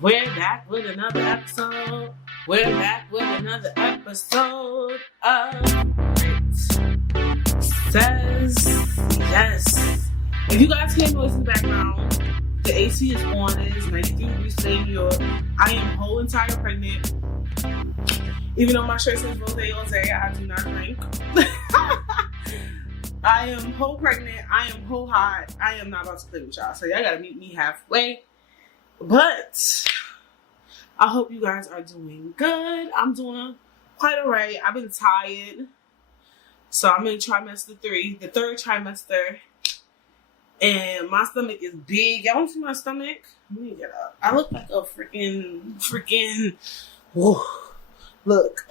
We're back with another episode. We're back with another episode of Says Yes. If you guys hear noise in the background, the AC is on. It is 93 degrees today in New York. I am whole entire pregnant. Even though my shirt says Rose, I do not drink. I am whole pregnant. I am whole hot. I am not about to play with y'all. So y'all gotta meet me halfway. But I hope you guys are doing good. I'm doing quite alright. I've been tired. So I'm in trimester 3, the third trimester. And my stomach is big. Y'all want to see my stomach? Let me get up. I look like a freaking, whoa. Look.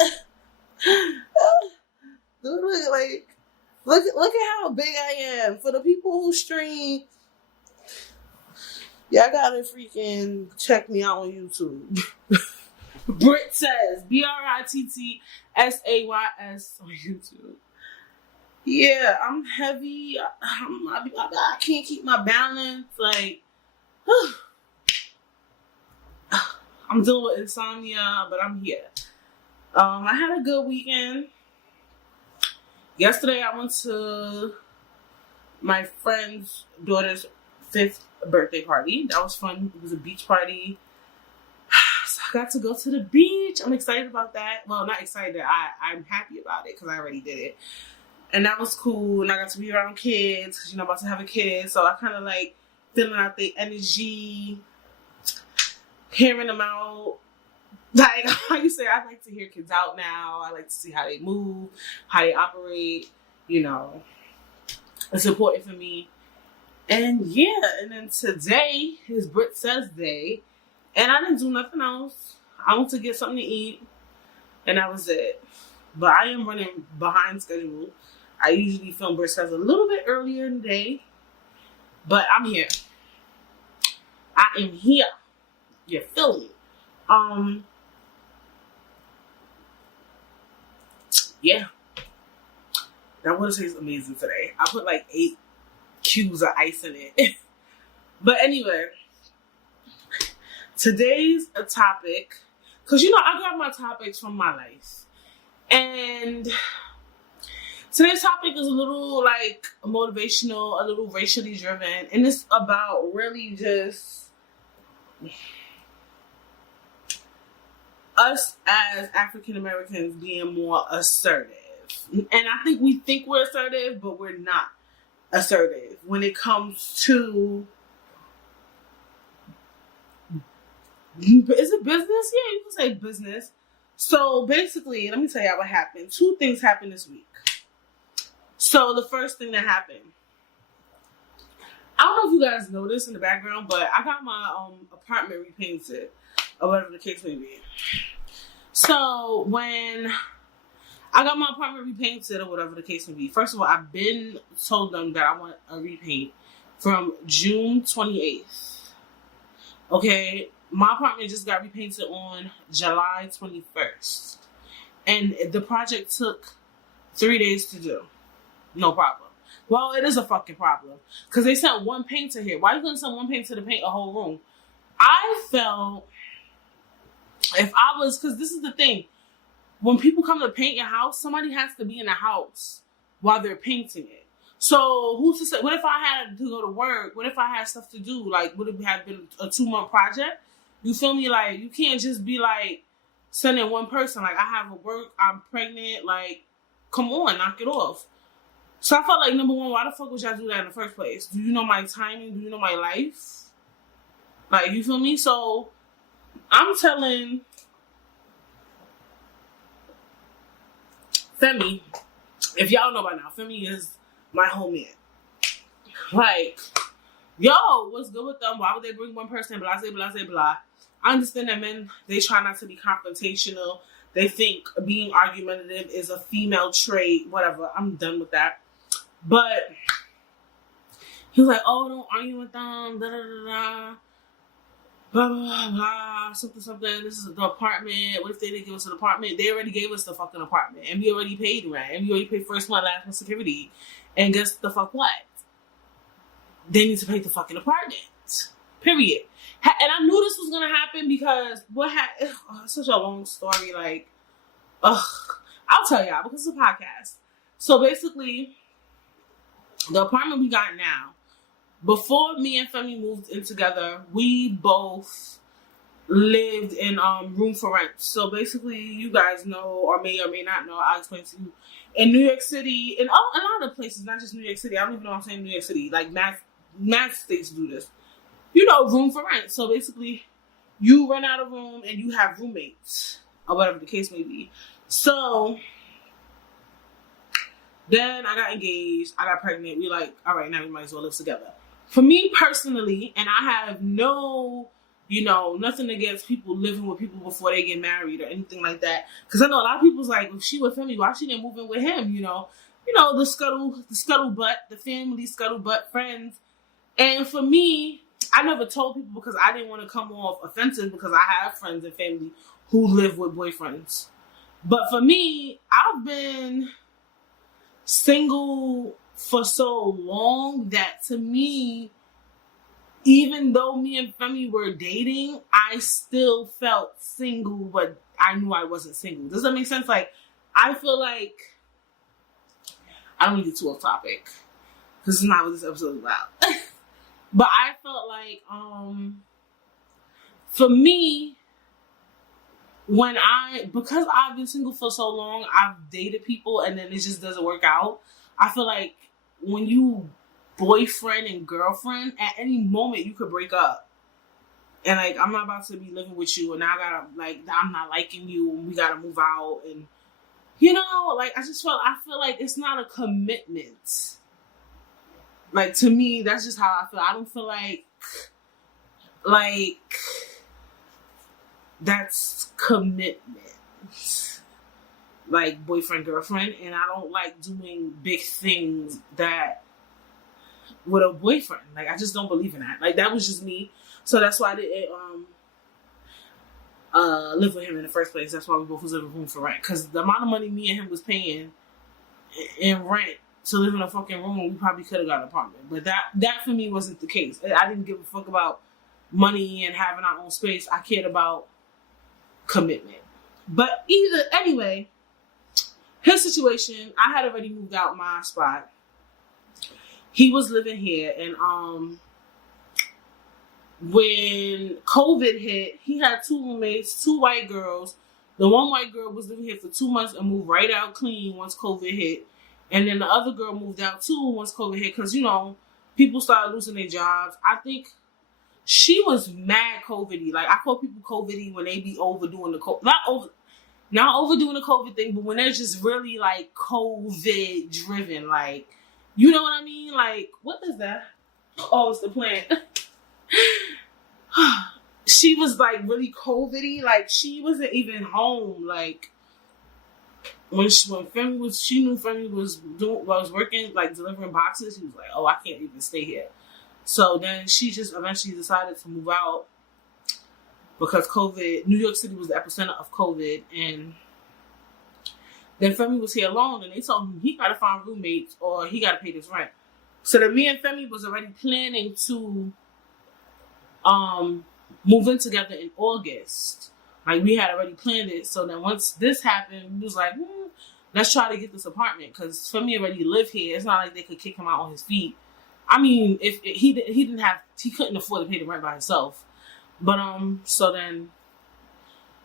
Look at how big I am. For the people who stream, y'all gotta freaking check me out on YouTube. Brit Says, BRITTSAYS on YouTube. Yeah, I'm heavy. I can't keep my balance. Like, I'm dealing with insomnia, but I'm here. I had a good weekend. Yesterday, I went to my friend's daughter's 5th birthday party. That was fun. It was a beach party. So I got to go to the beach. I'm excited about that. Well, not excited. I'm happy about it because I already did it. And that was cool. And I got to be around kids because, I'm about to have a kid. So I kind of like feeling out their energy, hearing them out. Like how you say, I like to hear kids out now. I like to see how they move, how they operate. It's important for me. And yeah, and then today is Brit Says Day. And I didn't do nothing else. I went to get something to eat. And that was it. But I am running behind schedule. I usually film Brit Says a little bit earlier in the day. But I'm here. I am here. You feel me? Yeah. That water tastes amazing today. I put like 8 cubes of ice in it. But anyway, today's a topic, because I grab my topics from my life. And today's topic is a little like motivational, a little racially driven, and it's about really just us as African Americans being more assertive. And I think we think we're assertive, but we're not assertive when it comes to, is it business? Yeah, you can say business. So basically, let me tell y'all what happened. 2 things happened this week. So the first thing that happened, I don't know if you guys know this in the background, but I got my apartment repainted, or whatever the case may be. So when I got my apartment repainted, or whatever the case may be, first of all, I've been told them that I want a repaint from June 28th. Okay, my apartment just got repainted on July 21st. And the project took 3 days to do. No problem. Well, it is a fucking problem. Because they sent one painter here. Why you gonna send one painter to paint a whole room? I felt, if I was, because this is the thing. When people come to paint your house, somebody has to be in the house while they're painting it. So who's to say? What if I had to go to work? What if I had stuff to do? Like, would it have been a 2-month project? You feel me? Like, you can't just be like sending one person. Like, I have a work, I'm pregnant. Like, come on, knock it off. So I felt like, number one, why the fuck would y'all do that in the first place? Do you know my timing? Do you know my life? Like, you feel me? So I'm telling Femi, if y'all know by now, Femi is my homie. Like, yo, what's good with them? Why would they bring one person? Blah, blah, blah, blah, blah. I understand that men, they try not to be confrontational. They think being argumentative is a female trait, whatever. I'm done with that. But he was like, oh, don't argue with them, da, da, da, da. Blah, blah, blah, something. This is the apartment. What if they didn't give us an apartment? They already gave us the fucking apartment. And we already paid rent. And we already paid first month, last month security. And guess the fuck what? They need to pay the fucking apartment. Period. And I knew this was going to happen because it's such a long story. Like, I'll tell y'all because it's a podcast. So basically, the apartment we got now, before me and Femi moved in together, we both lived in room for rent. So basically, you guys know or may not know, I'll explain to you. In New York City, in a lot of places, not just New York City, I don't even know what I'm saying New York City, like mass states do this. You know, room for rent. So basically, you rent out a room and you have roommates, or whatever the case may be. So then I got engaged, I got pregnant, we like, all right, now we might as well live together. For me personally, and I have no, nothing against people living with people before they get married or anything like that. Because I know a lot of people's like, if she with Femi, why she didn't move in with him? The scuttlebutt, the family scuttlebutt friends. And for me, I never told people because I didn't want to come off offensive because I have friends and family who live with boyfriends. But for me, I've been single for so long that to me, even though me and Femi were dating, I still felt single, but I knew I wasn't single. Does that make sense? Like, I feel like, I don't want to get too off topic because it's not what this episode is about. But I felt like, for me, because I've been single for so long, I've dated people and then it just doesn't work out. I feel like when you boyfriend and girlfriend, at any moment you could break up. And like, I'm not about to be living with you and now I'm not liking you and we gotta move out. And I feel like it's not a commitment. Like, to me, that's just how I feel. I don't feel like that's commitment. Like, boyfriend, girlfriend. And I don't like doing big things with a boyfriend. Like, I just don't believe in that. Like, that was just me. So that's why I didn't live with him in the first place. That's why we both was living room for rent. Because the amount of money me and him was paying in rent to live in a fucking room, we probably could have got an apartment. But that for me wasn't the case. I didn't give a fuck about money and having our own space. I cared about commitment. But anyway, his situation, I had already moved out my spot. He was living here, and when COVID hit, he had 2 roommates, 2 white girls. The one white girl was living here for 2 months and moved right out clean once COVID hit. And then the other girl moved out too once COVID hit because, people started losing their jobs. I think she was mad COVID-y. Like, I call people COVID-y when they be overdoing the COVID. Not overdoing the COVID thing, but when they're just really, like, COVID-driven. Like, you know what I mean? Like, what is that? Oh, it's the plant. She was, like, really COVID-y. Like, she wasn't even home. Like, when Femi she knew Femi was working, like, delivering boxes, she was like, oh, I can't even stay here. So then she just eventually decided to move out because New York City was the epicenter of COVID. And then Femi was here alone and they told him he got to find roommates or he got to pay this rent. So then me and Femi was already planning to move in together in August. Like, we had already planned it. So then once this happened, we was like, let's try to get this apartment. Because Femi already lived here. It's not like they could kick him out on his feet. I mean, if he couldn't afford to pay the rent by himself. But, so then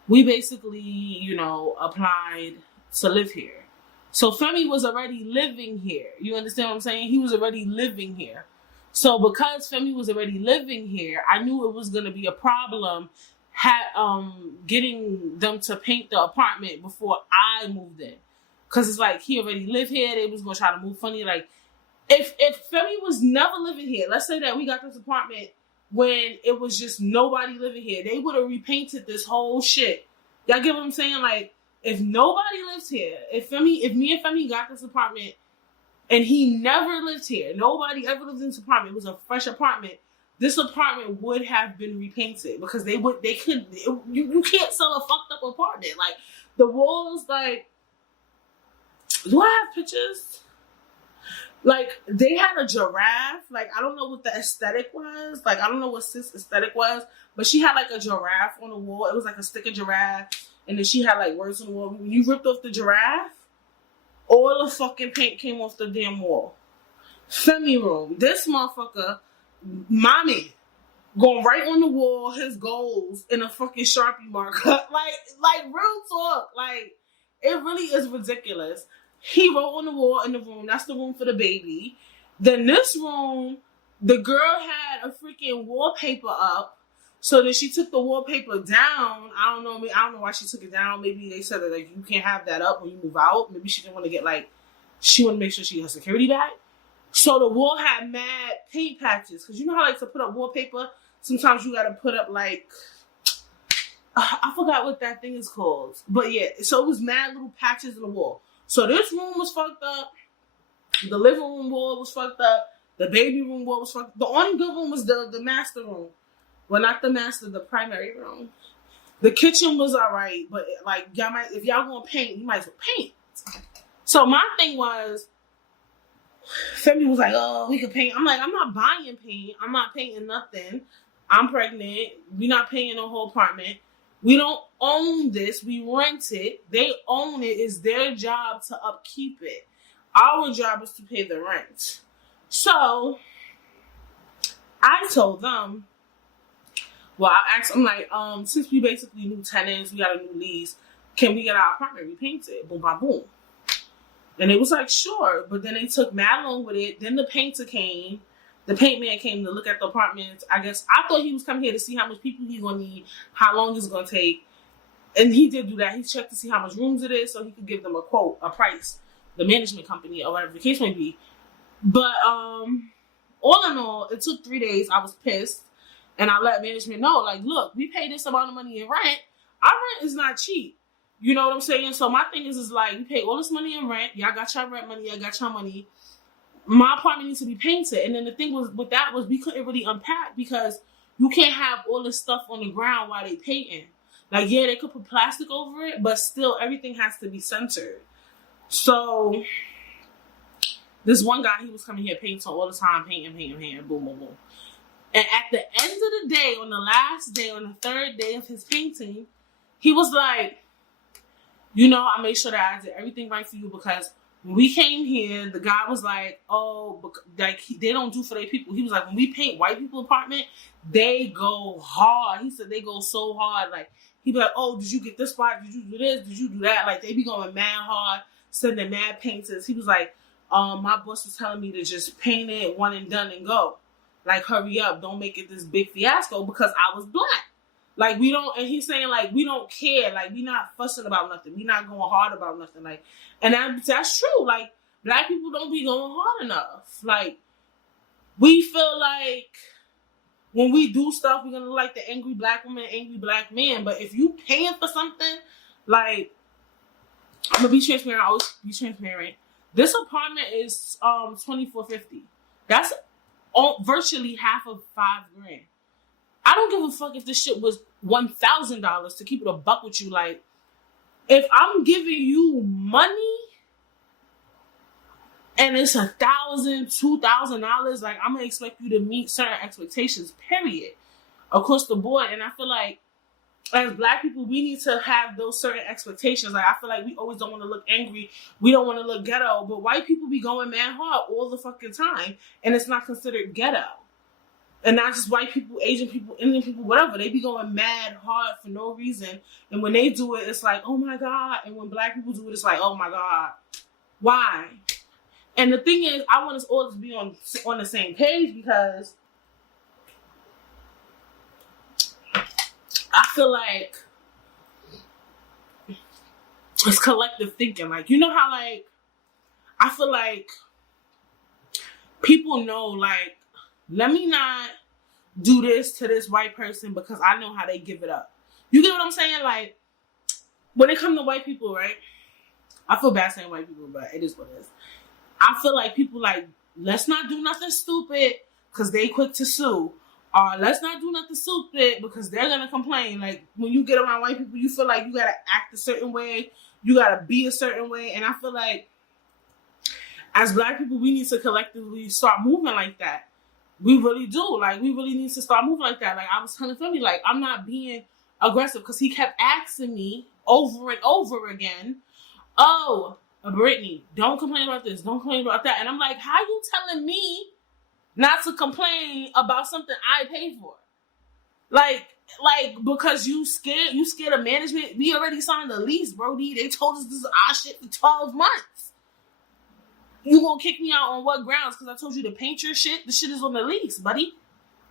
we basically, applied to live here. So Femi was already living here. You understand what I'm saying? He was already living here. So because Femi was already living here, I knew it was going to be a problem getting them to paint the apartment before I moved in. Because it's like, he already lived here. They was going to try to move funny. Like, if Femi was never living here, let's say that we got this apartment when it was just nobody living here, they would have repainted this whole shit. Y'all get what I'm saying? Like, if nobody lives here, if me and Femi got this apartment and he never lived here, nobody ever lived in this apartment, it was a fresh apartment, this apartment would have been repainted because you can't sell a fucked up apartment. Like, the walls, like, do I have pictures? Like, they had a giraffe. Like, I don't know what the aesthetic was. Like, I don't know what sis aesthetic was. But she had, like, a giraffe on the wall. It was, like, a stick of giraffe. And then she had, like, words on the wall. When you ripped off the giraffe, all the fucking paint came off the damn wall. Femi room. This motherfucker, mommy, going right on the wall, his goals in a fucking Sharpie marker. like, real talk. Like, it really is ridiculous. He wrote on the wall in the room. That's the room for the baby. Then this room, the girl had a freaking wallpaper up. So then she took the wallpaper down. I don't know why she took it down. Maybe they said that, like, you can't have that up when you move out. Maybe she didn't want to get, like, she wanted to make sure she has security back. So the wall had mad paint patches. Because you know how, like, to put up wallpaper, sometimes you got to put up, like, I forgot what that thing is called. But yeah, so it was mad little patches in the wall. So this room was fucked up. The living room wall was fucked up. The baby room wall was fucked up. The only good room was the master room. Well, not the master, the primary room. The kitchen was alright, but like y'all might, if y'all gonna paint, you might as well paint. So my thing was, Femi was like, "Oh, we could paint." I'm like, "I'm not buying paint. I'm not painting nothing. I'm pregnant. We're not paying the whole apartment. We don't own this. We rent it. They own it. It's their job to upkeep it. Our job is to pay the rent." So I told them, well, I asked, I'm like, since we basically new tenants, we got a new lease, can we get our apartment repainted? Boom, boom, boom. And it was like, sure. But then they took mad long with it. Then the painter came. The paint man came to look at the apartments. I guess I thought he was coming here to see how much people he's going to need, how long it's going to take. And he did do that. He checked to see how much rooms it is so he could give them a quote, a price, the management company or whatever the case may be. But all in all, it took 3 days. I was pissed. And I let management know, like, look, we pay this amount of money in rent. Our rent is not cheap. You know what I'm saying? So my thing is like, we pay all this money in rent. Y'all got your rent money. Y'all got your money. My apartment needs to be painted. And then the thing was with that was we couldn't really unpack because you can't have all this stuff on the ground while they painting. Like, yeah, they could put plastic over it, but still everything has to be centered. So this one guy, he was coming here painting all the time, painting, boom, boom, boom. And at the end of the day, on the last day, on the third day of his painting, he was like, you know, I made sure that I did everything right for you because when we came here, the guy was like, oh, like they don't do for their people. He was like, when we paint white people apartment, they go hard. He said they go so hard. Like, he'd be like, oh, did you get this spot? Did you do this? Did you do that? Like, they be going mad hard, sending mad painters. He was like, my boss was telling me to just paint it one and done and go. Like, hurry up. Don't make it this big fiasco because I was black. Like, we don't, and he's saying, like, we don't care. Like, we not fussing about nothing. We not going hard about nothing. Like, and that's true. Like, black people don't be going hard enough. Like, we feel like when we do stuff, we're going to look like the angry black woman, angry black man. But if you paying for something, like, I'm going to be transparent. I always be transparent. This apartment is $2,450. That's virtually half of $5,000. I don't give a fuck if this shit was $1,000 to keep it a buck with you. Like, if I'm giving you money and it's $1,000, $2,000, like, I'm gonna expect you to meet certain expectations, period, across the board. And I feel like as black people, we need to have those certain expectations. Like, I feel like we always don't want to look angry. We don't want to look ghetto. But white people be going mad hard all the fucking time. And it's not considered ghetto. And not just white people, Asian people, Indian people, whatever. They be going mad hard for no reason. And when they do it, it's like, oh my God. And when black people do it, it's like, oh my God. Why? And the thing is, I want us all to be on the same page because I feel like it's collective thinking. Like, you know how, like, I feel like people know, like, let me not do this to this white person because I know how they give it up. You get what I'm saying? Like, when it comes to white people, right? I feel bad saying white people, but it is what it is. I feel like people like, let's not do nothing stupid because they quick to sue. Or let's not do nothing stupid because they're going to complain. Like, when you get around white people, you feel like you got to act a certain way. You got to be a certain way. And I feel like as Black people, we need to collectively start moving like that. We really do. Like, we really need to start moving like that. Like, I was telling Philly, like, I'm not being aggressive because he kept asking me over and over again, oh, Brittany, don't complain about this, don't complain about that. And I'm like, how you telling me not to complain about something I pay for? Like, because you scared of management. We already signed the lease, Brody. They told us this is our shit for 12 months. You gonna kick me out on what grounds? Because I told you to paint your shit. The shit is on the lease, buddy.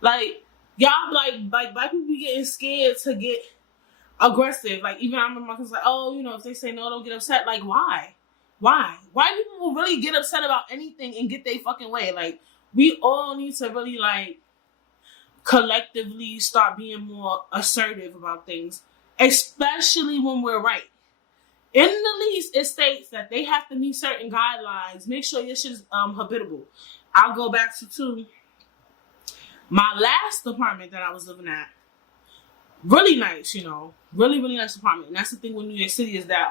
Like, y'all, like Black people be getting scared to get aggressive. Like, even I remember my cousin like, oh, if they say no, don't get upset. Like, why? Why people will really get upset about anything and get their fucking way? Like, we all need to really, like, collectively start being more assertive about things, especially when we're right. In the lease, it states that they have to meet certain guidelines. Make sure your shit is habitable. I'll go back to my last apartment that I was living at. Really nice, really, really nice apartment. And that's the thing with New York City is that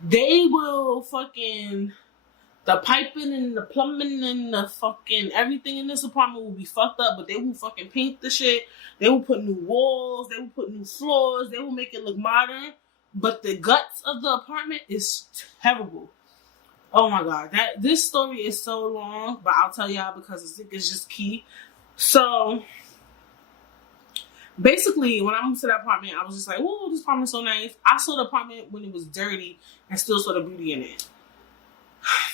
they will fucking, the piping and the plumbing and the fucking everything in this apartment will be fucked up, but they will fucking paint the shit. They will put new walls. They will put new floors. They will make it look modern. But the guts of the apartment is terrible. Oh my God. This story is so long, but I'll tell y'all because I think it's just key. So basically, when I moved to that apartment, I was just like, "Ooh, this apartment's so nice." I saw the apartment when it was dirty and still saw the beauty in it.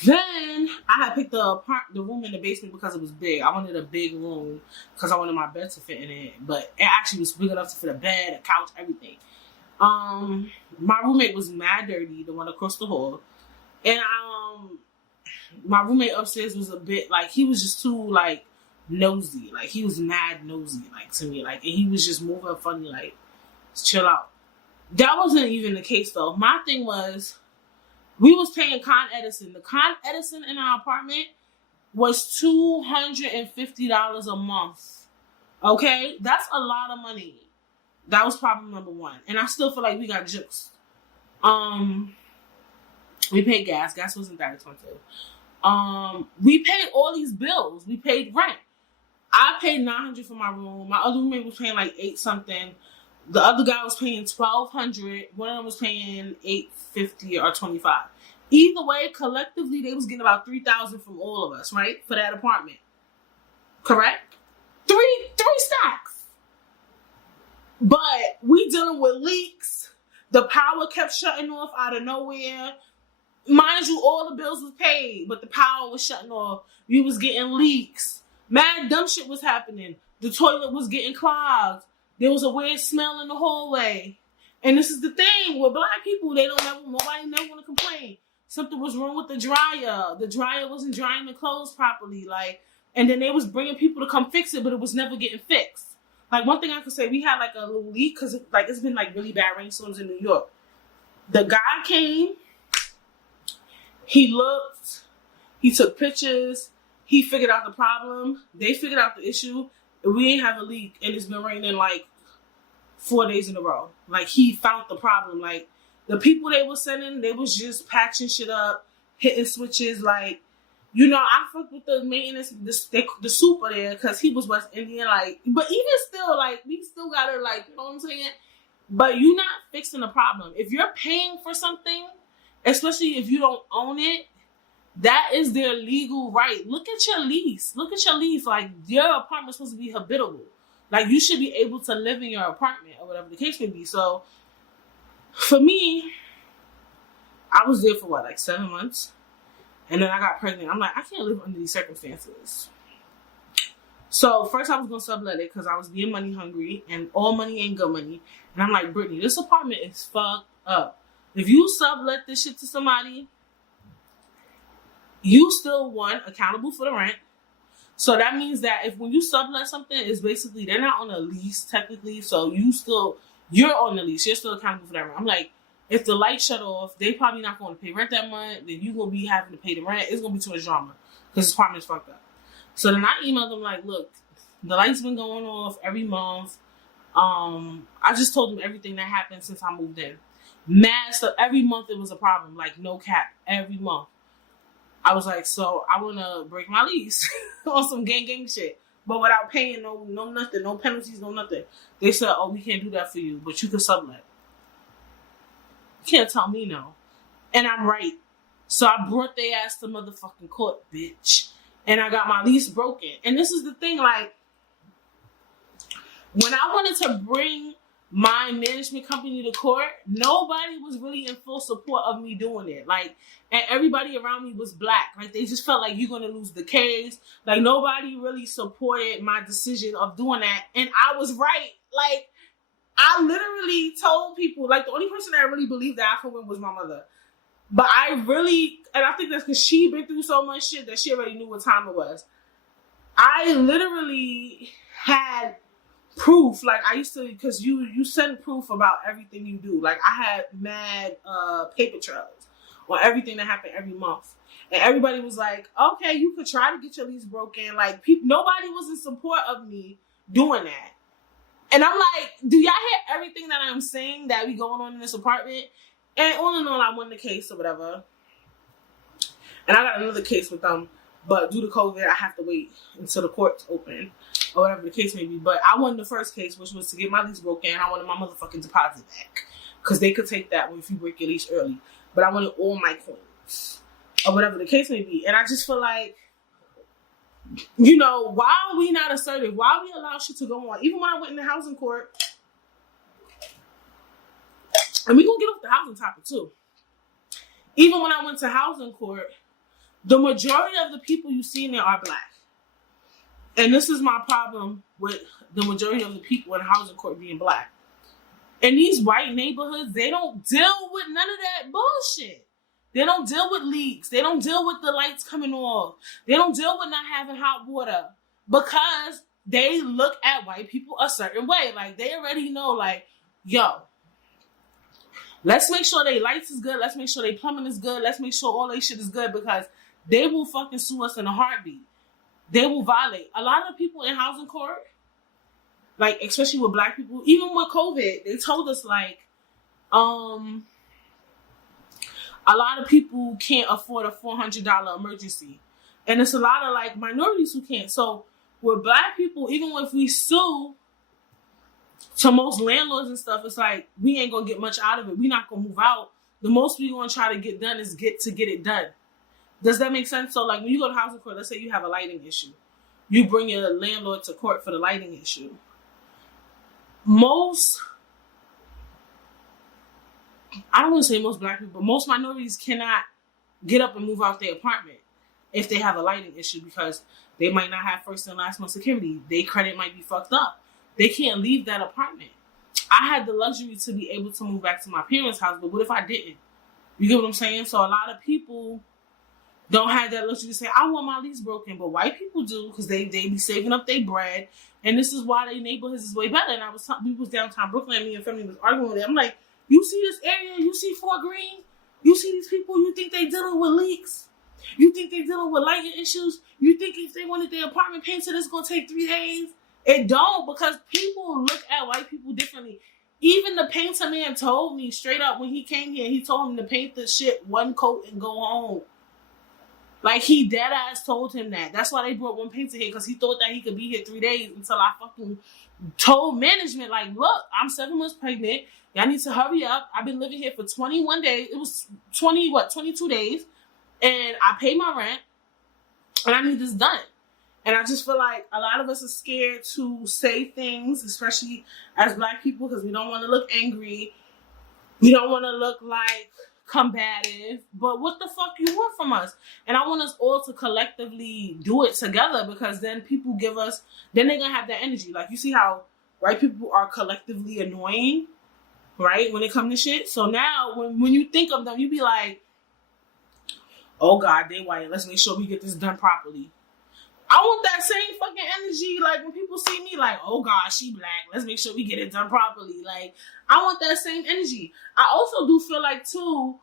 Then I had picked the room in the basement because it was big. I wanted a big room because I wanted my bed to fit in it. But it actually was big enough to fit a bed, a couch, everything. My roommate was mad dirty, the one across the hall. And my roommate upstairs was a bit, like, he was just too, like, nosy. Like, he was mad nosy, like, to me. Like, and he was just moving funny, like, chill out. That wasn't even the case, though. My thing was, we was paying Con Edison. The Con Edison in our apartment was $250 a month. Okay? That's a lot of money. That was problem number one. And I still feel like we got jukes. We paid gas. Gas wasn't that expensive. We paid all these bills. We paid rent. I paid $900 for my room. My other roommate was paying like $8 something. The other guy was paying $1,200. One of them was paying $850 or $25. Either way, collectively, they was getting about $3,000 from all of us, right? For that apartment. Correct? Three stacks. But we dealing with leaks. The power kept shutting off out of nowhere. Mind you, all the bills was paid, but the power was shutting off. We was getting leaks. Mad dumb shit was happening. The toilet was getting clogged. There was a weird smell in the hallway. And this is the thing with Black people, nobody never want to complain. Something was wrong with the dryer. The dryer wasn't drying the clothes properly. Like, and then they was bringing people to come fix it, but it was never getting fixed. Like, one thing I could say, we had like a little leak because it's been like really bad rainstorms in New York. The guy came, he looked, he took pictures, he figured out the problem, they figured out the issue, and we ain't have a leak, and it's been raining like 4 days in a row. Like, he found the problem. Like, the people they were sending, they was just patching shit up, hitting switches, like, I fucked with the maintenance, the super there, because he was West Indian, like, but even still, like, we still gotta, like, you know what I'm saying? But you're not fixing the problem. If you're paying for something, especially if you don't own it, that is their legal right. Look at your lease. Like, your apartment's supposed to be habitable. Like, you should be able to live in your apartment or whatever the case may be. So, for me, I was there for like 7 months. And then I got pregnant. I'm like, I can't live under these circumstances. So, first I was going to sublet it because I was being money hungry. And all money ain't good money. And I'm like, Brittany, this apartment is fucked up. If you sublet this shit to somebody, you still, one, accountable for the rent. So that means that when you sublet something, it's basically, they're not on a lease technically. So you're on the lease. You're still accountable for that rent. I'm like, if the lights shut off, they probably not going to pay rent that month. Then you going to be having to pay the rent. It's going to be too much drama because this apartment's fucked up. So then I emailed them like, look, the lights been going off every month. I just told them everything that happened since I moved in. Mad stuff. Every month it was a problem. Like, no cap. Every month. I was like, so I want to break my lease on some gang shit, but without paying no nothing, no penalties, no nothing. They said, oh, we can't do that for you, but you can sublet. You can't tell me no. And I'm right. So I brought their ass to motherfucking court, bitch. And I got my lease broken. And this is the thing, like, when I wanted to bring my management company to court, nobody was really in full support of me doing it. Like, and everybody around me was black. Like, they just felt like you're going to lose the case. Like, nobody really supported my decision of doing that. And I was right. Like, I literally told people, like, the only person that really believed that I could win was my mother. But I really, and I think that's because she been through so much shit that she already knew what time it was. I literally had proof. Like, I used to, because you send proof about everything you do. Like, I had mad paper trails on everything that happened every month. And everybody was like, okay, you could try to get your lease broken. Like, nobody was in support of me doing that. And I'm like, do y'all hear everything that I'm saying that be going on in this apartment? And all in all, I won the case or whatever. And I got another case with them. But due to COVID, I have to wait until the court's open. Or whatever the case may be. But I won the first case, which was to get my lease broken. And I wanted my motherfucking deposit back. Because they could take that if you break your lease early. But I wanted all my coins. Or whatever the case may be. And I just feel like, you know, why are we not assertive? Why we allow shit to go on? Even when I went in the housing court. And we're going to get off the housing topic, too. Even when I went to housing court, the majority of the people you see in there are black. And this is my problem with the majority of the people in housing court being black. In these white neighborhoods, they don't deal with none of that bullshit. They don't deal with leaks. They don't deal with the lights coming off. They don't deal with not having hot water. Because they look at white people a certain way. Like, they already know, like, yo, let's make sure they lights is good. Let's make sure they plumbing is good. Let's make sure all they shit is good because they will fucking sue us in a heartbeat. They will violate. A lot of people in housing court, like, especially with black people, even with COVID, they told us, like, a lot of people can't afford a $400 emergency. And it's a lot of, like, minorities who can't. So with black people, even if we sue, to most landlords and stuff, it's like, we ain't going to get much out of it. We're not going to move out. The most we're going to try to get done is get it done. Does that make sense? So, like, when you go to housing court, let's say you have a lighting issue. You bring your landlord to court for the lighting issue. I don't want to say most black people, but most minorities cannot get up and move out their apartment if they have a lighting issue because they might not have first and last month security. Their credit might be fucked up. They can't leave that apartment. I had the luxury to be able to move back to my parents' house, but what if I didn't? You get what I'm saying? So a lot of people don't have that luxury to say, I want my lease broken. But white people do because they be saving up their bread. And this is why their neighborhoods is way better. And we was downtown Brooklyn and me and family was arguing with them. I'm like, you see this area? You see Fort Greene? You see these people? You think they dealing with leaks? You think they dealing with lighting issues? You think if they wanted their apartment painted, it's going to take 3 days? It don't, because people look at white people differently. Even the painter man told me straight up when he came here, he told him to paint the shit one coat and go home. Like, he dead ass told him that. That's why they brought one painter here, because he thought that he could be here 3 days until I fucking told management, like, look, I'm 7 months pregnant. Y'all need to hurry up. I've been living here for 21 days. It was 22 days. And I pay my rent. And I need this done. And I just feel like a lot of us are scared to say things, especially as black people, because we don't want to look angry. We don't want to look like combative. But what the fuck you want from us? And I want us all to collectively do it together, because then people give us, then they're going to have that energy. Like, you see how white people are collectively annoying, right? When it comes to shit. So now when you think of them, you be like, oh God, they white. Let's make sure we get this done properly. I want that same fucking energy, like, when people see me, like, oh God, she black. Let's make sure we get it done properly. Like, I want that same energy. I also do feel like, too,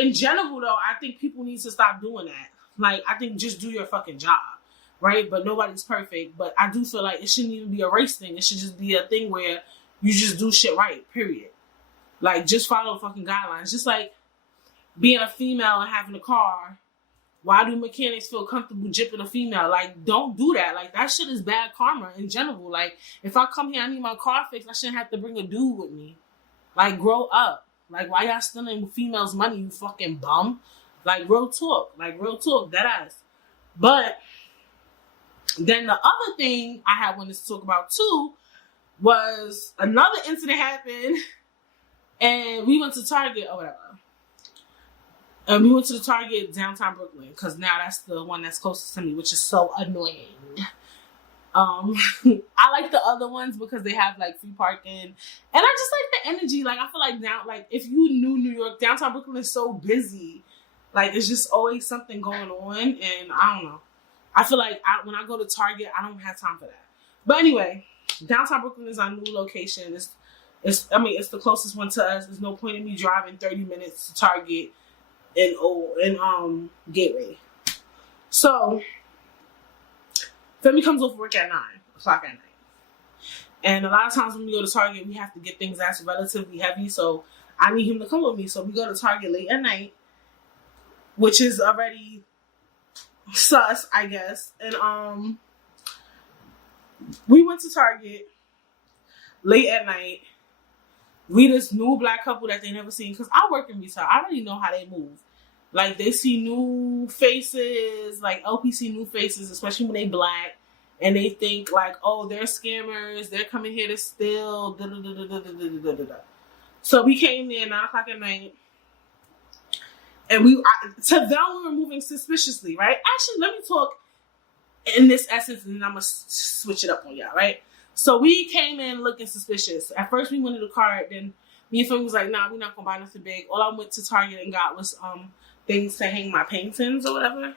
in general, though, I think people need to stop doing that. Like, I think just do your fucking job, right? But nobody's perfect. But I do feel like it shouldn't even be a race thing. It should just be a thing where you just do shit right, period. Like, just follow fucking guidelines. Just like being a female and having a car, Why do mechanics feel comfortable jipping a female? Like, don't do that. Like, that shit is bad karma in general. Like, if I come here, I need my car fixed, I shouldn't have to bring a dude with me. Like, grow up. Like, why y'all stealing females' money, you fucking bum? Like, real talk. Like, real talk. That ass. But then the other thing I had wanted to talk about, too, was another incident happened, and we went to Target or whatever. And we went to the Target downtown Brooklyn, because now that's the one that's closest to me, which is so annoying. I like the other ones because they have like free parking, and I just like the energy. Like, I feel like now, like, if you knew New York, downtown Brooklyn is so busy. Like, it's just always something going on, and I don't know. I feel like when I go to Target, I don't have time for that. But anyway, downtown Brooklyn is our new location. It's the closest one to us. There's no point in me driving 30 minutes to Target in Gateway. So Femi comes off work at 9 o'clock at night. And a lot of times when we go to Target, we have to get things that's relatively heavy. So I need him to come with me. So we go to Target late at night, which is already sus, I guess. And we went to Target late at night. We this new black couple that they never seen, because I work in retail. I already know how they move. Like, they see new faces, like LPC new faces, especially when they black, and they think like, oh, they're scammers, they're coming here to steal. So we came there 9 o'clock at night, and to them we were moving suspiciously, right? Actually, let me talk in this essence, and then I'm gonna switch it up on y'all, right? So we came in looking suspicious. At first we went to the cart, then me and Phil was like, nah, we're not gonna buy nothing big. All I went to Target and got was things to hang my paintings or whatever.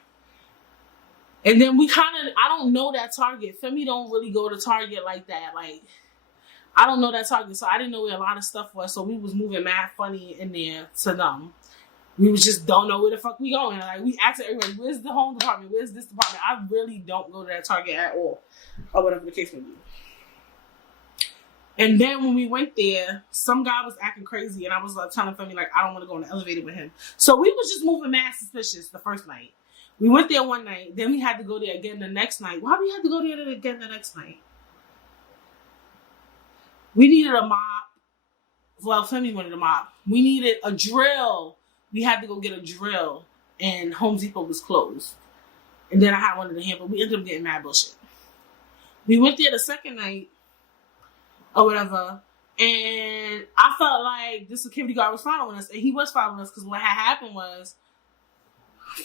And then I don't know that Target. Femi don't really go to Target like that. Like, I don't know that Target, so I didn't know where a lot of stuff was. So we was moving mad funny in there to them. We was just don't know where the fuck we going. Like, we asked everybody, where's the home department? Where's this department? I really don't go to that Target at all, or whatever the case may be. And then when we went there, some guy was acting crazy, and I was like telling Femi, like, I don't want to go in the elevator with him. So we was just moving mad suspicious the first night. We went there one night, then we had to go there again the next night. Why we had to go there again the next night? We needed a mop. Well, Femi wanted a mop. We needed a drill. We had to go get a drill, and Home Depot was closed. And then I had one in the hand, but we ended up getting mad bullshit. We went there the second night, or whatever, and I felt like this security guard was following us, and he was following us, because what had happened was,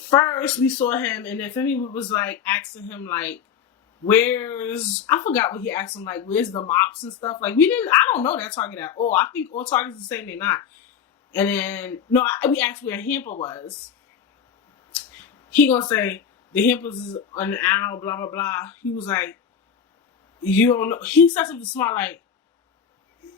first we saw him, and then Femi was like asking him like, I forgot what he asked him, like, where's the mops and stuff. Like, I don't know that Target at all. I think all Targets the same, they're not. And then we asked where Hamper was. He gonna say the Hampers is on the aisle, blah blah blah. He was like, you don't know. He said something smart like,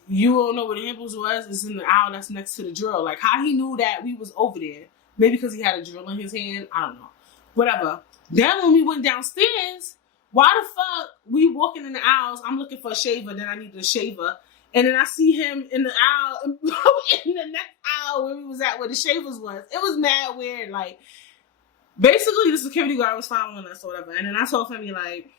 you don't know where the Hampers was? It's in the aisle that's next to the drill. Like, how he knew that we was over there? Maybe because he had a drill in his hand. I don't know. Whatever. Then when we went downstairs, why the fuck we walking in the aisles? I'm looking for a shaver. Then I needed a shaver. And then I see him in the aisle, in the next aisle where we was at, where the shavers was. It was mad weird. Like, basically the security guard was following us or whatever. And then I told Femi, like,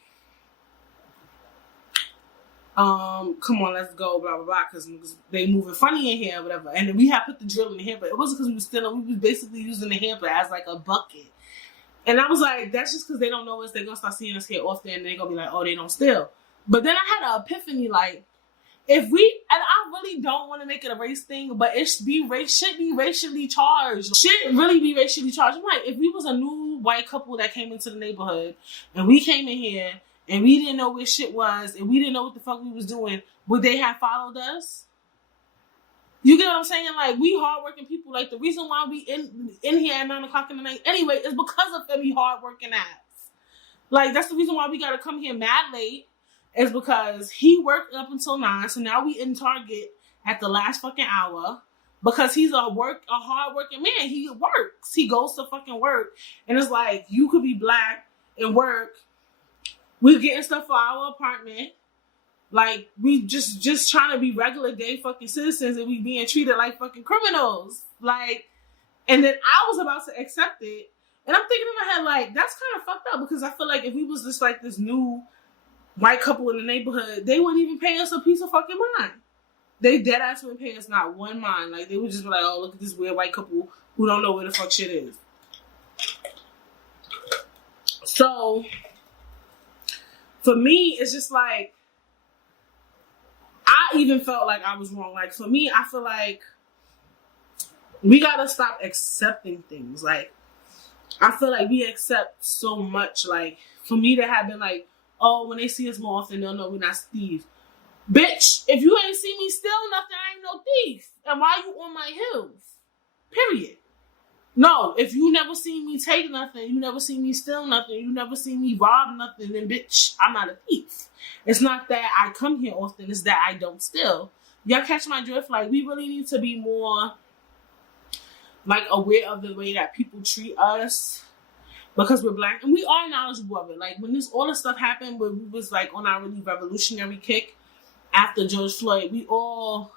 come on, let's go, blah, blah, blah, because they moving funny in here or whatever. And then we had put the drill in the hamper. It wasn't because we was stealing. We was basically using the hamper as like a bucket. And I was like, that's just because they don't know us. They're going to start seeing us here often, and they're going to be like, oh, they don't steal. But then I had an epiphany, like, and I really don't want to make it a race thing, but it should be racially charged. Should really be racially charged. I'm like, if we was a new white couple that came into the neighborhood, and we came in here, and we didn't know where shit was, and we didn't know what the fuck we was doing, would they have followed us? You get what I'm saying? Like, we hardworking people. Like, the reason why we in here at 9 o'clock in the night anyway is because of Femi hardworking ass. Like, that's the reason why we gotta come here mad late, is because he worked up until 9, so now we in Target at the last fucking hour, because he's a hardworking man. He works. He goes to fucking work. And it's like, you could be black and work. We're getting stuff for our apartment. Like, we just trying to be regular day fucking citizens, and we being treated like fucking criminals. Like, and then I was about to accept it, And I'm thinking in my head, like, that's kind of fucked up because I feel like if we was just like this new white couple in the neighborhood, they wouldn't even pay us a piece of fucking mind. They dead ass wouldn't pay us not one mind. Like, they would just be like, oh, look at this weird white couple who don't know where the fuck shit is. So, for me, it's just like, I even felt like I was wrong. Like, for me, I feel like we gotta stop accepting things. Like, I feel like we accept so much. Like, for me to have been like, oh, when they see us more often, they'll know we're not thieves. Bitch, if you ain't see me steal nothing, I ain't no thief. And why you on my heels? Period. No, if you never seen me take nothing, you never seen me steal nothing, you never seen me rob nothing, then bitch, I'm not a thief. It's not that I come here often, it's that I don't steal. Y'all catch my drift? Like, we really need to be more, like, aware of the way that people treat us because we're black. And we are knowledgeable of it. Like, when all this stuff happened, when we was, like, on our really revolutionary kick after George Floyd, we all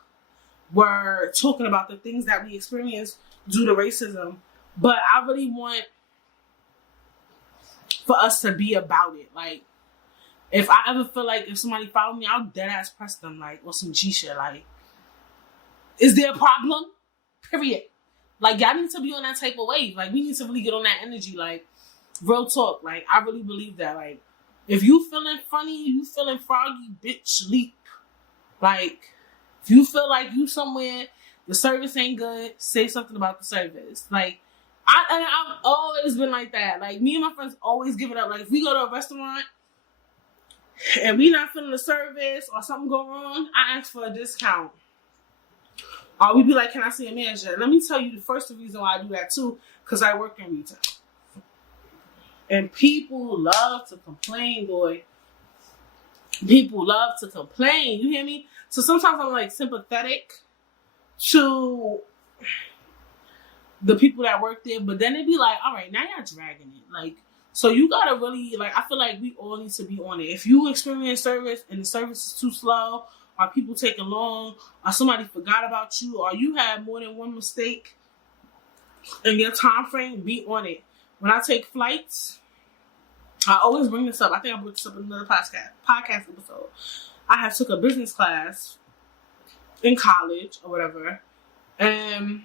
were talking about the things that we experienced due to racism. But I really want for us to be about it. Like, if I ever feel like if somebody follow me, I'll dead ass press them, like, or some G shit. Like, is there a problem? Period. Like, y'all need to be on that type of wave. Like, we need to really get on that energy. Like, real talk. Like, I really believe that. Like, if you feeling funny, you feeling froggy, bitch, leap. Like, if you feel like you somewhere, the service ain't good, say something about the service. Like, I've always been like that. Like, me and my friends always give it up. Like, if we go to a restaurant and we not feeling the service or something go wrong, I ask for a discount. Or we be like, can I see a manager? And let me tell you the first reason why I do that too, because I work in retail. And people love to complain, boy. People love to complain. You hear me? So sometimes I'm like sympathetic to the people that work there, but then it be like, all right, now y'all dragging it. Like, so you gotta really, like, I feel like we all need to be on it. If you experience service and the service is too slow, or people taking long, or somebody forgot about you, or you had more than one mistake in your time frame, be on it. When I take flights, I always bring this up. I think I brought this up in another podcast episode. I have took a business class in college or whatever, and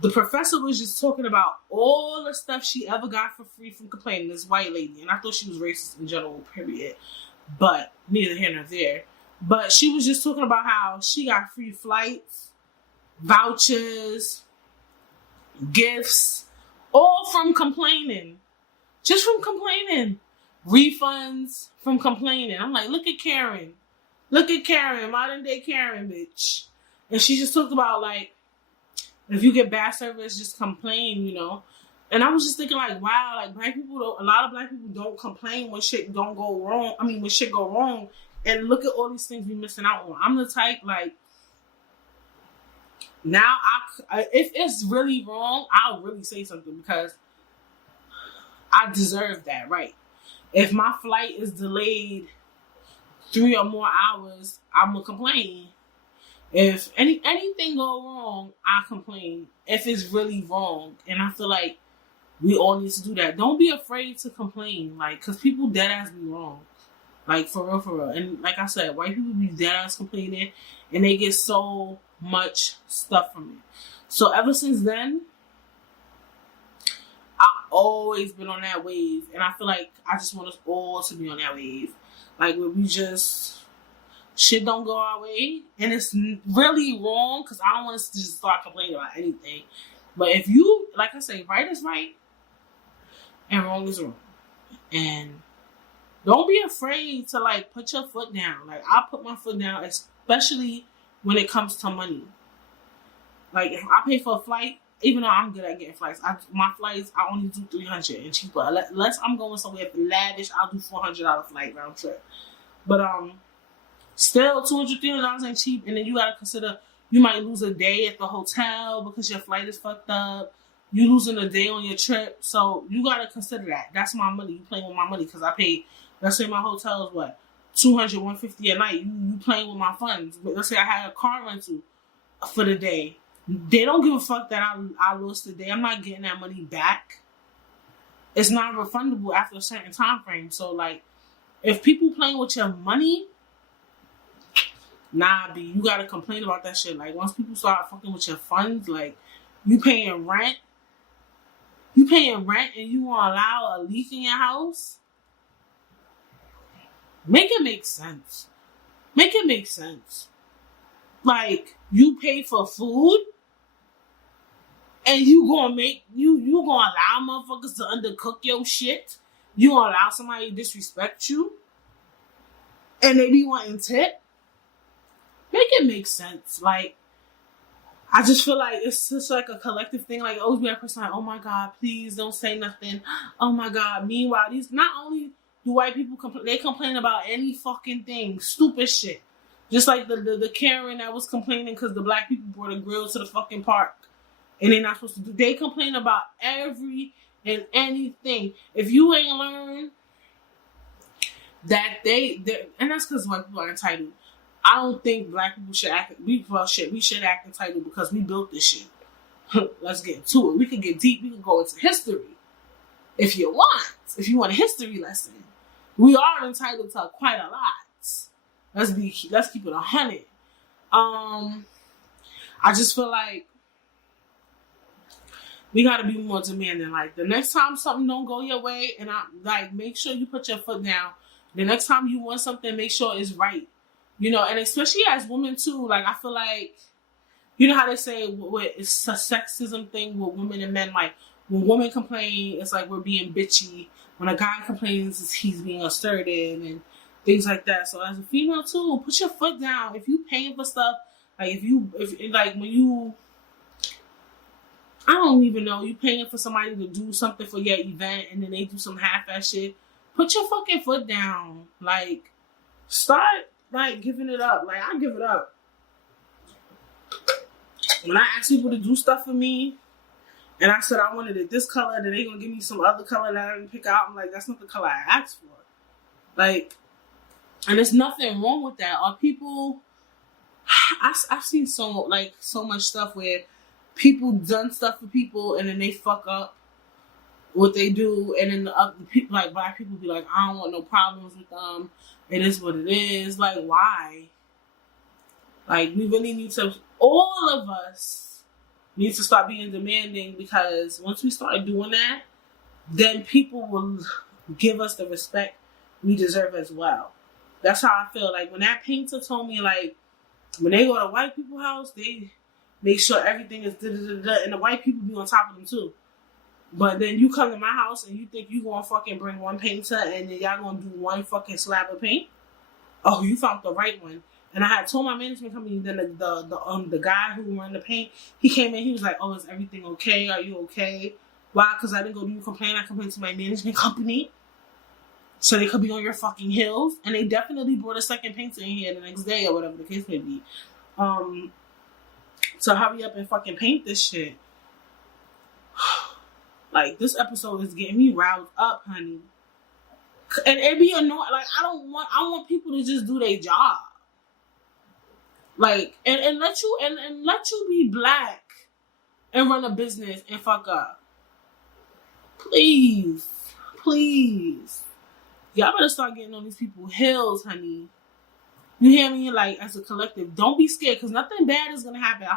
the professor was just talking about all the stuff she ever got for free from complaining, this white lady. And I thought she was racist in general, period. But neither here nor there. But she was just talking about how she got free flights, vouchers, gifts, all from complaining. Just from complaining. Refunds from complaining. I'm like, look at Karen. Look at Karen, modern day Karen, bitch. And she just talked about, like, if you get bad service, just complain, you know. And I was just thinking, like, wow, like, a lot of black people don't complain when shit don't go wrong. I mean, when shit go wrong. And look at all these things we missing out on. I'm the type, like, now if it's really wrong, I'll really say something because I deserve that, right? If my flight is delayed 3 or more hours, I'm gonna complain. If anything go wrong, I complain. If it's really wrong, and I feel like we all need to do that. Don't be afraid to complain, like, cause people dead ass be wrong, like, for real. And like I said, white people be dead ass complaining, and they get so much stuff from it. So ever since then, I've always been on that wave, and I feel like I just want us all to be on that wave, like, where we just shit don't go our way, and it's really wrong because I don't want us to just start complaining about anything. But if you, like I say, right is right and wrong is wrong, and don't be afraid to, like, put your foot down. Like, I put my foot down, especially when it comes to money. Like, if I pay for a flight, even though I'm good at getting flights, my flights, I only do $300 and cheaper. Unless I'm going somewhere lavish, I'll do $400 flight round trip. But still, $200, $300 ain't cheap. And then you gotta consider you might lose a day at the hotel because your flight is fucked up. You losing a day on your trip, so you gotta consider that. That's my money. You playing with my money because I paid. Let's say my hotel is what, $200, $150 a night. You playing with my funds. But let's say I had a car rental for the day. They don't give a fuck that I lost the day. I'm not getting that money back. it's not refundable after a certain time frame. So like, if people playing with your money, nah, B, you gotta complain about that shit. Like, once people start fucking with your funds, like, you paying rent, and you wanna allow a leak in your house? Make it make sense. Make it make sense. Like, you pay for food, and you gonna allow motherfuckers to undercook your shit? You gonna allow somebody to disrespect you? And they be wanting tip? Make it make sense. Like, I just feel like it's just like a collective thing. Like, always be that person like, oh my God, please don't say nothing. Oh my God. Meanwhile, these, not only do white people complain, they complain about any fucking thing, stupid shit. Just like the Karen that was complaining because the black people brought a grill to the fucking park. And they're not supposed to do. They complain about every and anything. If you ain't learned that and that's because white people are entitled. I don't think black people should act. We should act entitled because we built this shit. Let's get to it. We can get deep. We can go into history if you want. If you want a history lesson, we are entitled to quite a lot. Let's keep it 100. I just feel like we gotta be more demanding. Like, the next time something don't go your way, and I like, make sure you put your foot down. The next time you want something, make sure it's right. You know, and especially as women too, like, I feel like, you know how they say it's a sexism thing with women and men. Like, when women complain, it's like we're being bitchy. When a guy complains, he's being assertive and things like that. So as a female too, put your foot down. If you paying for stuff, like when you, I don't even know, you paying for somebody to do something for your event and then they do some half-ass shit, put your fucking foot down. Like, start, like, giving it up. Like, I give it up. When I ask people to do stuff for me, and I said I wanted it this color, then they gonna give me some other color that I didn't pick out. I'm like, that's not the color I asked for. Like, and there's nothing wrong with that. Or people, I've seen so much stuff where people done stuff for people and then they fuck up what they do, and then the other people, like black people, be like, I don't want no problems with them. It is what it is. Like, why? Like, we really need to, all of us need to start being demanding, because once we start doing that, then people will give us the respect we deserve as well. That's how I feel. Like, when that painter told me, like, when they go to white people's house, they make sure everything is da-da-da-da, and the white people be on top of them too. But then you come to my house and you think you gonna fucking bring one painter and then y'all gonna do one fucking slab of paint? Oh, you found the right one. And I had told my management company, then the guy who run the paint, he came in, he was like, oh, is everything okay? Are you okay? Why? Because I didn't go to you complain. I complained to my management company. So they could be on your fucking heels. And they definitely brought a second painter in here the next day or whatever the case may be. So hurry up and fucking paint this shit. Like, this episode is getting me riled up, honey. And it be annoying. Like, I want people to just do their job. Like, and let you be black and run a business and fuck up. Please. Y'all better start getting on these people's heels, honey. You hear me? Like, as a collective, don't be scared, because nothing bad is going to happen.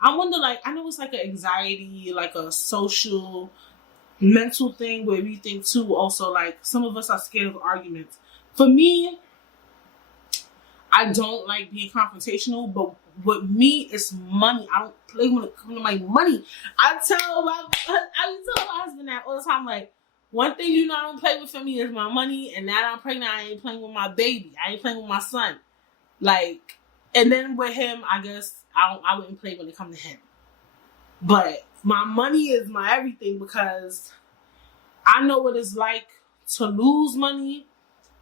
I wonder, like, I know it's like an anxiety, like a social, mental thing where we think too, also, like, some of us are scared of arguments. For me, I don't like being confrontational, but with me, it's money. I don't play when it comes to my money. I tell my husband that all the time, like, one thing you know I don't play with for me is my money, and now that I'm pregnant, I ain't playing with my baby. I ain't playing with my son. Like, and then with him, I guess I wouldn't play when it comes to him. But my money is my everything, because I know what it's like to lose money.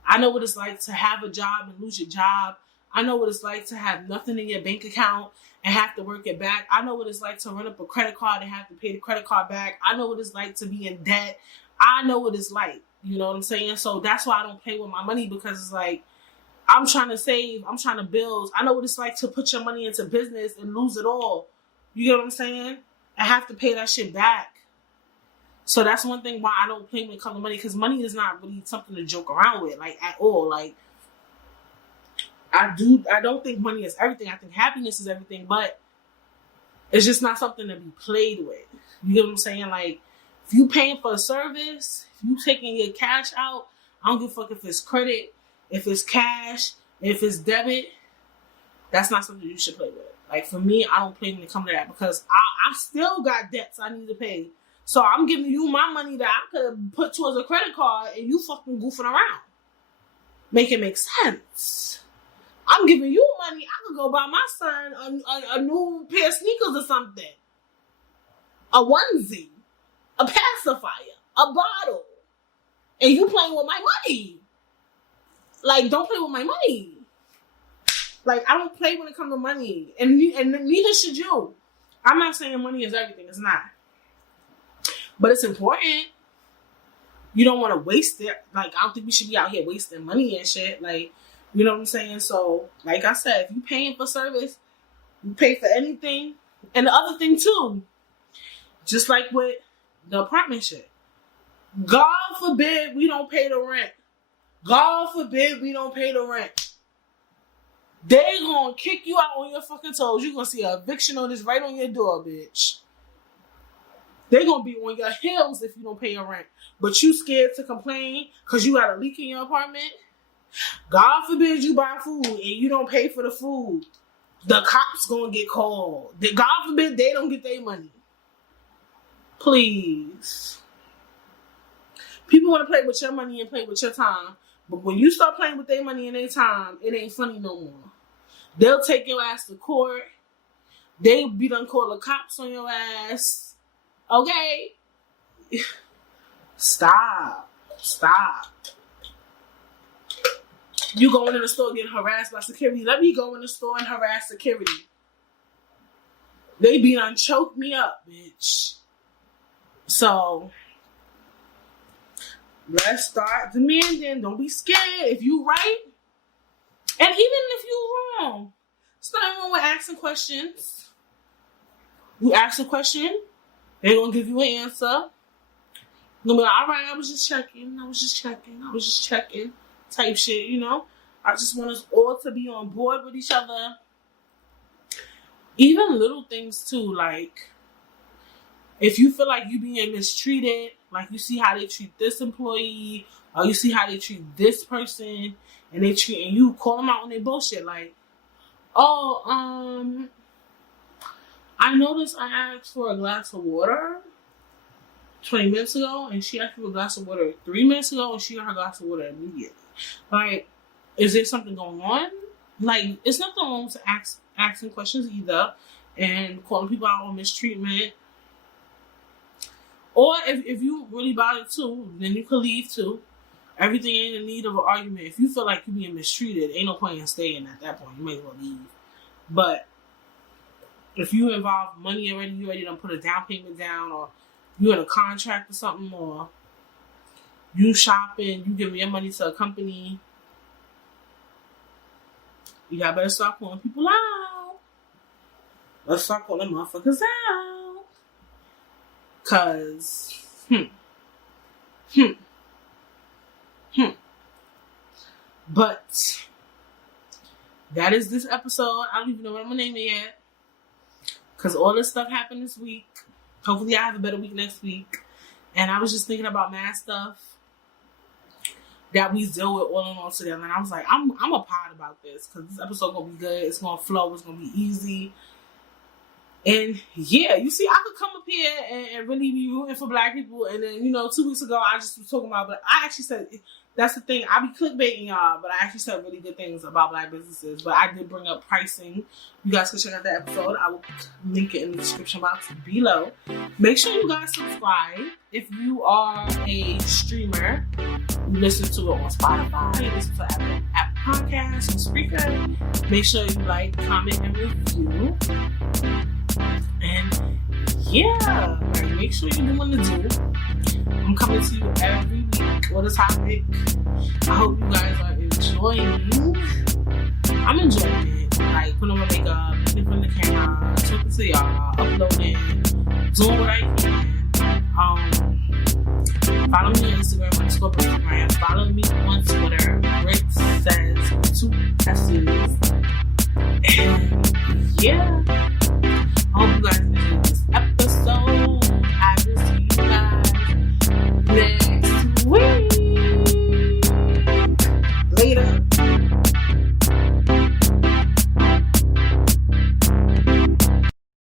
I know what it's like to have a job and lose your job. I know what it's like to have nothing in your bank account and have to work it back. I know what it's like to run up a credit card and have to pay the credit card back. I know what it's like to be in debt. I know what it's like. You know what I'm saying? So that's why I don't play with my money, because it's like, I'm trying to save. I'm trying to build. I know what it's like to put your money into business and lose it all. You get what I'm saying? I have to pay that shit back. So that's one thing why I don't play when it comes to money, because money is not really something to joke around with, like, at all. Like, I don't think money is everything. I think happiness is everything, but it's just not something to be played with. You get what I'm saying? Like, if you paying for a service, if you taking your cash out, I don't give a fuck if it's credit, if it's cash, if it's debit. That's not something you should play with. Like, for me, I don't play when it comes to that, because I still got debts I need to pay. So I'm giving you my money that I could have put towards a credit card, and you fucking goofing around. Make it make sense. I'm giving you money. I could go buy my son a new pair of sneakers or something. A onesie. A pacifier. A bottle. And you playing with my money. Like, don't play with my money. Like, I don't play when it comes to money. And neither should you. I'm not saying money is everything. It's not. But it's important. You don't want to waste it. Like, I don't think we should be out here wasting money and shit. Like, you know what I'm saying? So, like I said, if you paying for service, you pay for anything. And the other thing, too, just like with the apartment shit. God forbid we don't pay the rent. God forbid we don't pay the rent. They gonna kick you out on your fucking toes. You gonna see an eviction notice right on your door, bitch. They gonna be on your heels if you don't pay your rent. But you scared to complain because you got a leak in your apartment? God forbid you buy food and you don't pay for the food. The cops gonna get called. God forbid they don't get their money. Please. People want to play with your money and play with your time. But when you start playing with their money and their time, it ain't funny no more. They'll take your ass to court. They be done call the cops on your ass. Okay? Stop. You going in the store getting harassed by security. Let me go in the store and harass security. They be done choke me up, bitch. So, let's start demanding. Don't be scared. If you right, and even if you wrong, it's nothing wrong with asking questions. You ask a question, they're gonna give you an answer. You're gonna be like, all right, I was just checking, type shit, you know. I just want us all to be on board with each other. Even little things too, like if you feel like you being mistreated, like you see how they treat this employee, or you see how they treat this person, and they treating you, call them out on their bullshit. Like, oh, I noticed I asked for a glass of water 20 minutes ago, and she asked for a glass of water 3 minutes ago, and she got her glass of water immediately. Like, is there something going on? Like, it's nothing wrong to asking questions either, and calling people out on mistreatment. Or if you really bothered too, then you could leave too. Everything ain't in need of an argument. If you feel like you're being mistreated, ain't no point in staying at that point. You may as well leave. But if you involve money already, you already done put a down payment down, or you in a contract or something, or you shopping, you giving your money to a company, you got better start calling people out. Let's start calling motherfuckers out. Cause, But that is this episode. I don't even know what I'm gonna name it yet. Cause all this stuff happened this week. Hopefully I have a better week next week. And I was just thinking about mad stuff that we deal with all in all together. And I was like, I'm a pod about this. Cause this episode gonna be good. It's gonna flow. It's gonna be easy. And yeah, you see, I could come up here and really be rooting for black people. And then, 2 weeks ago, I just was talking about, but I actually said, that's the thing, I be clickbaiting y'all, but I actually said really good things about black businesses. But I did bring up pricing. You guys can check out that episode. I will link it in the description box below. Make sure you guys subscribe. If you are a streamer, you listen to it on Spotify, you listen to Apple Podcasts, on Spreaker. Make sure you like, comment, and review. And yeah, make sure you're doing the do. I'm coming to you every week with a topic. I hope you guys are enjoying. I'm enjoying it. Like, putting on my makeup, looking from the camera, talking to y'all, uploading, doing what I can. I hope you guys